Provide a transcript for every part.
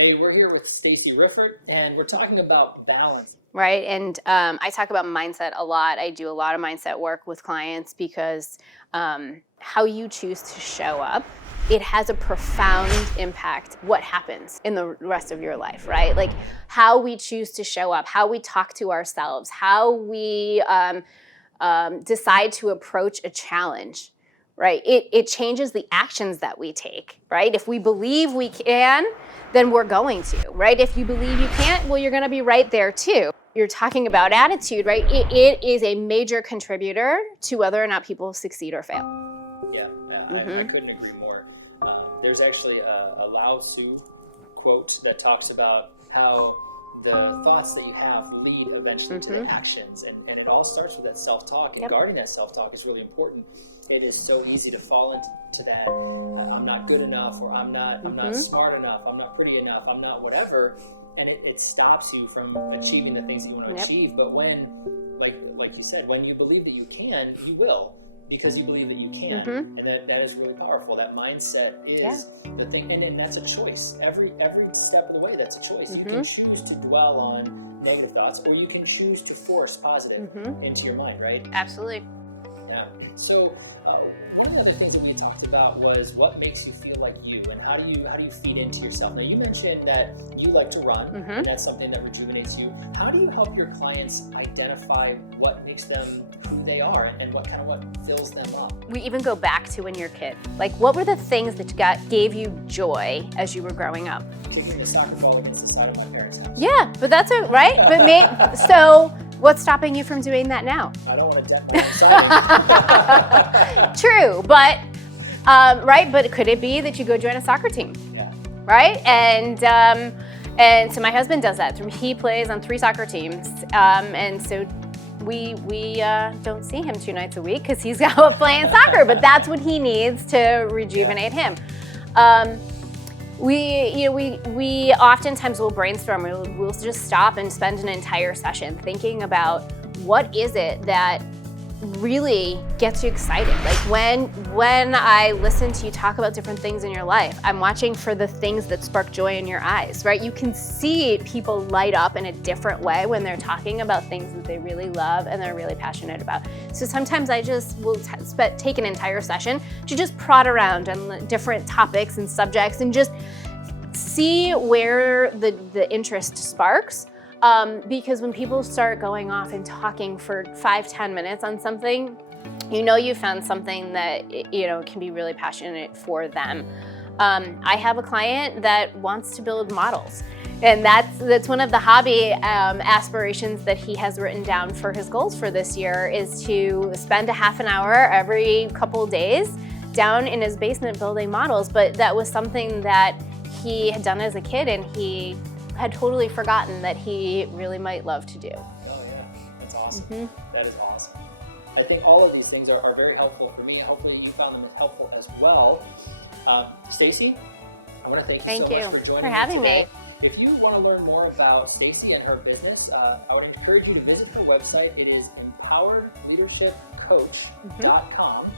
Hey, we're here with Stacie Riffert, and we're talking about balance. Right, and I talk about mindset a lot. I do a lot of mindset work with clients because how you choose to show up, it has a profound impact what happens in the rest of your life, right? Like how we choose to show up, how we talk to ourselves, how we decide to approach a challenge, right? It changes the actions that we take, right? If we believe we can, then we're going to, right? If you believe you can't, well, you're going to be right there too. You're talking about attitude, right? It is a major contributor to whether or not people succeed or fail. Yeah, I couldn't agree more. There's actually a Lao Tzu quote that talks about how the thoughts that you have lead eventually to the actions, and it all starts with that self-talk, and guarding that self-talk is really important. It is so easy to fall into that I'm not good enough, or I'm not smart enough, I'm not pretty enough, I'm not whatever, and it stops you from achieving the things that you want to achieve. But when, like you said, when you believe that you can, you will, because you believe that you can, and that is really powerful. That mindset is the thing, and that's a choice. Every step of the way, that's a choice. You can choose to dwell on negative thoughts, or you can choose to force positive into your mind, right? Absolutely. Yeah. So one of the other things that we talked about was what makes you feel like you, and how do you feed into yourself. Now, you mentioned that you like to run, and that's something that rejuvenates you. How do you help your clients identify what makes them who they are, and what fills them up? We even go back to when you're a kid. Like, what were the things that gave you joy as you were growing up? Kicking the soccer ball against the side of my parents' house. Yeah, but that's it, right? But so what's stopping you from doing that now? I don't want to deck my own siding. True, but right. But could it be that you go join a soccer team? Yeah. Right, and so my husband does that. He plays on 3 soccer teams, and so we don't see him 2 nights a week because he's out playing soccer. But that's what he needs to rejuvenate him. We oftentimes will brainstorm. We'll just stop and spend an entire session thinking about what is it that really gets you excited. Like when I listen to you talk about different things in your life, I'm watching for the things that spark joy in your eyes, right? You can see people light up in a different way when they're talking about things that they really love and they're really passionate about. So sometimes I just will take an entire session to just prod around on different topics and subjects and just see where the interest sparks. Because when people start going off and talking for 5-10 minutes on something, you found something that can be really passionate for them. I have a client that wants to build models, and that's one of the hobby aspirations that he has written down for his goals for this year, is to spend a half an hour every couple days down in his basement building models. But that was something that he had done as a kid, and he had totally forgotten that he really might love to do. Oh yeah, that's awesome. That is awesome. I think all of these things are very helpful for me. Hopefully you found them helpful as well. Stacie, I want to thank you so much for joining me having today. If you want to learn more about Stacie and her business, I would encourage you to visit her website. It is empoweredleadershipcoach.com.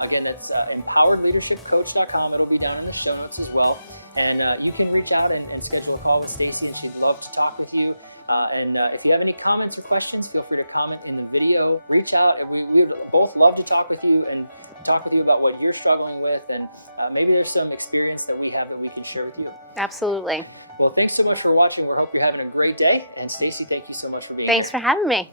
Again, that's empoweredleadershipcoach.com. It'll be down in the show notes as well. And you can reach out and schedule a call with Stacie. She'd love to talk with you. And if you have any comments or questions, feel free to comment in the video. Reach out. We would both love to talk with you and talk with you about what you're struggling with. And maybe there's some experience that we have that we can share with you. Absolutely. Well, thanks so much for watching. We hope you're having a great day. And Stacie, thank you so much for being here. Thanks for having me.